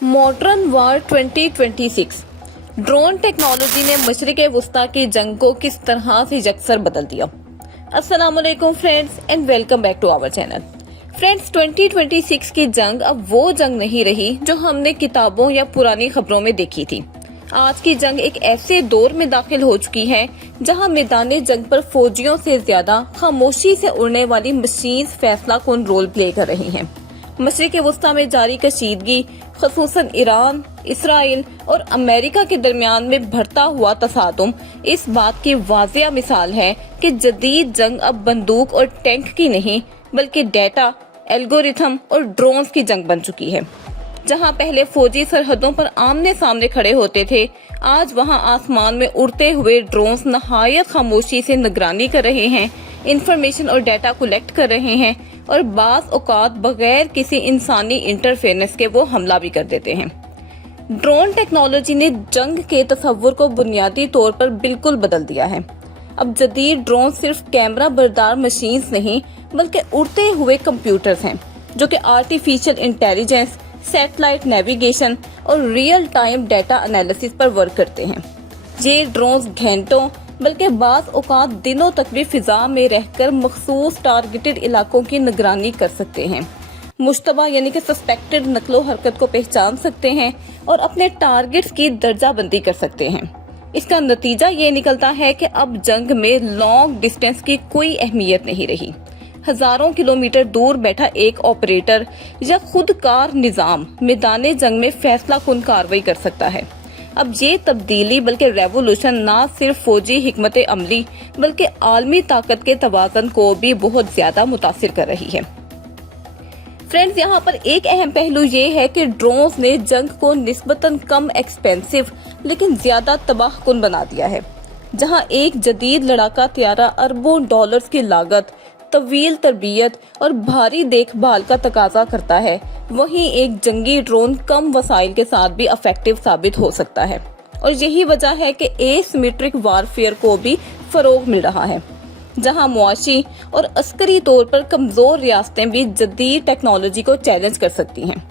Modern वार 2026 drone technology ने मशरिक वस्ता की जंग को किस तरह से यकसर बदल दिया। अस्सलाम वालेकुम friends and welcome back to our channel. Friends, 2026 की जंग अब वो जंग नहीं रही जो हमने किताबों या पुरानी खबरों में देखी थी। आज की जंग एक ऐसे दौर में दाखिल हो चुकी है जहां मैदान जंग पर फौजियों से ज्यादा खामोशी से उड़ने वाली मशीन फैसला कुन रोल प्ले कर रही हैं। मशरिक वस्ता में जारी कशीदगी, खसूसन ईरान, इसराइल और अमेरिका के दरमियान में बढ़ता हुआ तसादुम इस बात की वाज़िया मिसाल है कि जदीद जंग अब बंदूक और टैंक की नहीं बल्कि डेटा, एल्गोरिथम और ड्रोन्स की जंग बन चुकी है। जहां पहले फौजी सरहदों पर आमने सामने खड़े होते थे, आज वहां आसमान में उड़ते हुए ड्रोन्स नहायत खामोशी से निगरानी कर रहे हैं, इंफॉर्मेशन और डाटा कलेक्ट कर रहे हैं और बाज़ औकात बगैर किसी इंसानी इंटरफेरेंस के वो हमला भी कर देते हैं। ड्रोन टेक्नोलॉजी ने जंग के तस्वुर को बुनियादी तौर पर बिल्कुल बदल दिया है। अब जदीद ड्रोन सिर्फ कैमरा बरदार मशीन्स नहीं बल्कि उड़ते हुए कंप्यूटर्स हैं जो कि आर्टिफिशियल इंटेलिजेंस, सैटेलाइट नेविगेशन और रियल टाइम डाटा एनालिसिस पर वर्क करते हैं। ये ड्रोन्स घंटों बल्कि बाज़ औकात दिनों तक भी फिजा में रहकर मखसूस टारगेटेड इलाकों की निगरानी कर सकते हैं, मुश्तबा यानी कि सस्पेक्टेड नकलो हरकत को पहचान सकते हैं और अपने टारगेट्स की दर्जा बंदी कर सकते हैं। इसका नतीजा ये निकलता है कि अब जंग में लॉन्ग डिस्टेंस की कोई अहमियत नहीं रही। हजारों किलोमीटर दूर बैठा एक ऑपरेटर या खुद कार निजाम मैदान जंग में फैसला कुन कार्रवाई कर सकता है। अब ये तब्दीली बल्कि रेवोल्यूशन ना सिर्फ फौजी हिकमत अमली बल्कि आलमी ताकत के तवाज़न को भी बहुत ज्यादा मुतासिर कर रही है। फ्रेंड्स, यहाँ पर एक अहम पहलू ये है कि ड्रोन्स ने जंग को निस्बतन कम एक्सपेंसिव लेकिन ज्यादा तबाह कुन बना दिया है। जहाँ एक जदीद लड़ाका त्यारा अरबों डॉलर्स की लागत, तवील तरबियत और भारी देखभाल का तकाजा करता है, वहीं एक जंगी ड्रोन कम वसाइल के साथ भी इफेक्टिव साबित हो सकता है। और यही वजह है कि एसिमेट्रिक वारफेयर को भी फरोग मिल रहा है, जहां मुआशी और अस्करी तौर पर कमजोर रियासतें भी जदीद टेक्नोलॉजी को चैलेंज कर सकती हैं।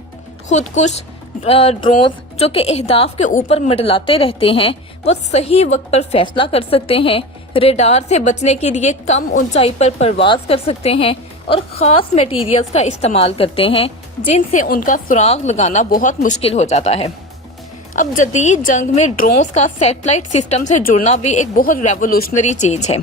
खुदकुश ड्रोन्स जो कि अहदाफ के ऊपर मंडलाते रहते हैं, वो सही वक्त पर फैसला कर सकते हैं, रेडार से बचने के लिए कम ऊंचाई पर परवाज कर सकते हैं और खास मटेरियल्स का इस्तेमाल करते हैं जिनसे उनका सुराग लगाना बहुत मुश्किल हो जाता है। अब जदीद जंग में ड्रोन्स का सैटेलाइट सिस्टम से जुड़ना भी एक बहुत रेवोल्यूशनरी चेंज है।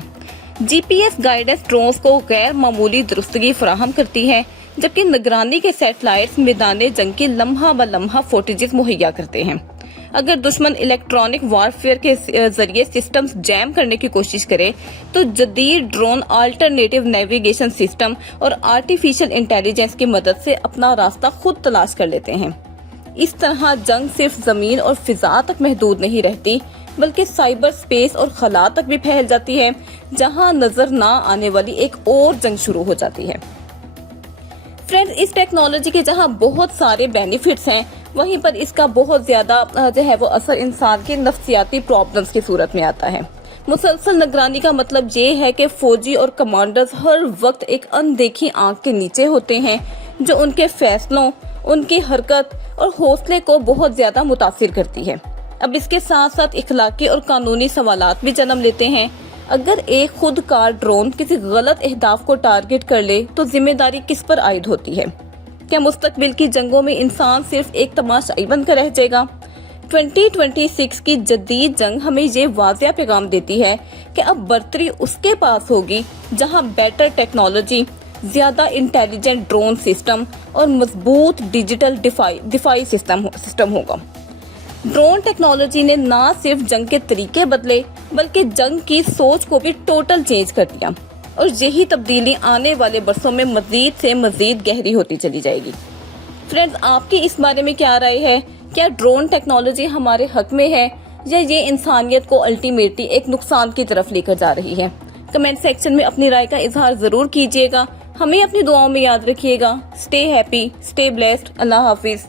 जीपीएस गाइडेंस ड्रोन्स को गैर मामूली दुरुस्तगी फराहम करती है, जबकि निगरानी के सैटेलाइट्स मैदान जंग की लम्हा ब लम्हा फुटेजेस मुहैया करते हैं। अगर दुश्मन इलेक्ट्रॉनिक वारफेयर के जरिए सिस्टम्स जैम करने की कोशिश करे तो जदीद ड्रोन अल्टरनेटिव नेविगेशन सिस्टम और आर्टिफिशियल इंटेलिजेंस की मदद से अपना रास्ता खुद तलाश कर लेते हैं। इस तरह जंग सिर्फ जमीन और फिजा तक महदूद नहीं रहती बल्कि साइबर स्पेस और खला तक भी फैल जाती है, जहां नजर ना आने वाली एक और जंग शुरू हो जाती है। फ्रेंड्स, इस टेक्नोलॉजी के जहां बहुत सारे बेनिफिट्स हैं, वहीं पर इसका बहुत ज्यादा जो है वो असर इंसान की नफ्सियाती प्रॉब्लम्स की सूरत में आता है। मुसलसल निगरानी का मतलब ये है कि फौजी और कमांडर्स हर वक्त एक अनदेखी आंख के नीचे होते हैं जो उनके फैसलों, उनकी हरकत और हौसले को बहुत ज्यादा मुतासिर करती है। अब इसके साथ साथ इखलाकी और कानूनी सवालात भी जन्म लेते हैं। अगर एक खुदकार ड्रोन किसी गलत अहदाफ को टारगेट कर ले तो जिम्मेदारी किस पर आयद होती है? क्या मुस्तकबिल की जंगों में इंसान सिर्फ एक तमाशाई बनकर रह जाएगा? 2026 की जदीद जंग हमें ये वाज़िया पैगाम देती है कि अब बर्तरी उसके पास होगी जहां बेटर टेक्नोलॉजी, ज्यादा इंटेलिजेंट ड्रोन सिस्टम और मजबूत डिजिटल डिफाई सिस्टम होगा। ड्रोन टेक्नोलॉजी ने न सिर्फ जंग के तरीके बदले बल्कि जंग की सोच को भी टोटल चेंज कर दिया और यही तब्दीली आने वाले बरसों में मजीद से मजीद गहरी होती चली जाएगी। फ्रेंड्स, आपकी इस बारे में क्या राय है? क्या ड्रोन टेक्नोलॉजी हमारे हक में है या ये इंसानियत को अल्टीमेटली एक नुकसान की तरफ लेकर जा रही है? कमेंट सेक्शन में अपनी राय का इजहार जरूर कीजिएगा। हमें अपनी दुआओं में याद रखिएगा। Stay happy, stay blessed. अल्लाह हाफिज।